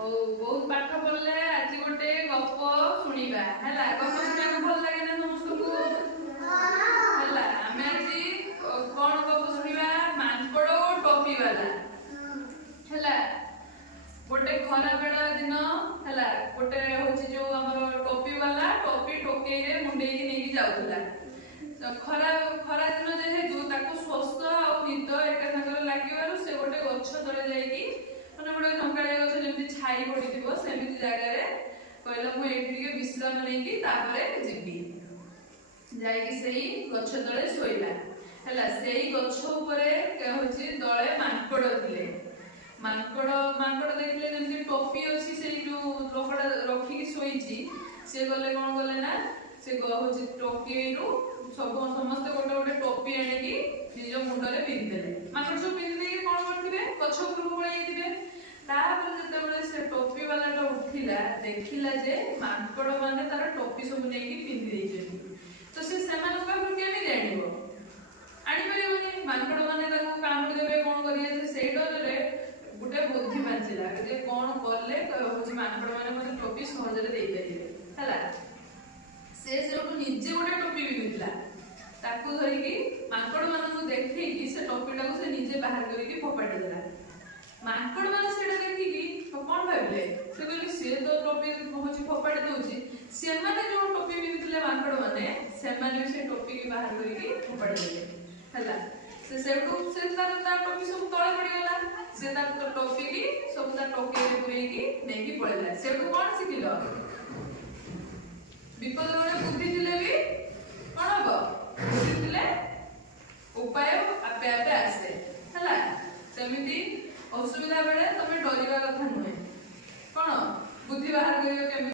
बहुत पाठ पढ़ले आज गोटे गप शुणा है गप शुणा भल लगे ना समस्त है आम आज कौन गप शुणा मांकड़ और टोपी वाला है गोटे खरा बेड़ा दिन है गोटे हूँ जो आम टोपी वाला टोपी टोकई मुंडे नहीं जाऊला खरा खरा दिन जेहेतु श्वास और निद एका सागर लगे से गोटे गछ तले जाइए मैंने गोटे झंकाड़िया गछ जमी छाई पड़ो सेमती जगार कहला मुझे विश्राम नहीं जीवी जाकि गछ तले शोला है गछ दले मांकड़ थे मांकड़ मांकड़ देखले जमी टोपी अच्छी से जो लोकड़ा रखिकी शोची सी गले कौन गले ना से टोपी सब समस्त गोटे गोटे टोपी आनिकी निज मुंडे पिंधिदेले मांकड़ सब पिंधि कौन करते गछ उपरକୁ पळाइथिबे तापर से टोपी वाला उठिला देखिला जे मांकड़ माने तार टोपी सब नेकी पिंधि देइछथि तो से सेमान पाखु केमि जानिबो आनी परिबोनी मांकड़ माने ताको कामुडी देबे कोन करिए से डरे गोटे बुद्धि बांचिला जे कोन करले होछि मांकड़ माने मते टोपी सहजरे देइ परिबे हला से निजे गोटे टोपी पिंधिला ताकू धरिकी मांकड़ मानकु देखिकी से टोपीटा को से निजे बाहर करिकी फोपाडी देला मांकड़ माने सेटा देखिकी कोन भाबिले से कहली से तो टोपी पहुंची फोपाडी दउची से माने जो टोपी पिंधिले मांकड़ माने से माने से टोपी के बाहर करिकी फोपाडी देले हला से सेटू से तार टोपी सब तळे पड़ी गला से तार टोपी की सब तार टोपी रे पुरेकी नेकी पळेला सेटू कोन सिखिलो विपद बड़े बुद्धि दिले भी कौन हम बुद्धि दिले उपाय आपे आपे आसे है सेमती असुविधा बेले तुम डरवा कथा नुहे कौन बुद्धि बाहर कर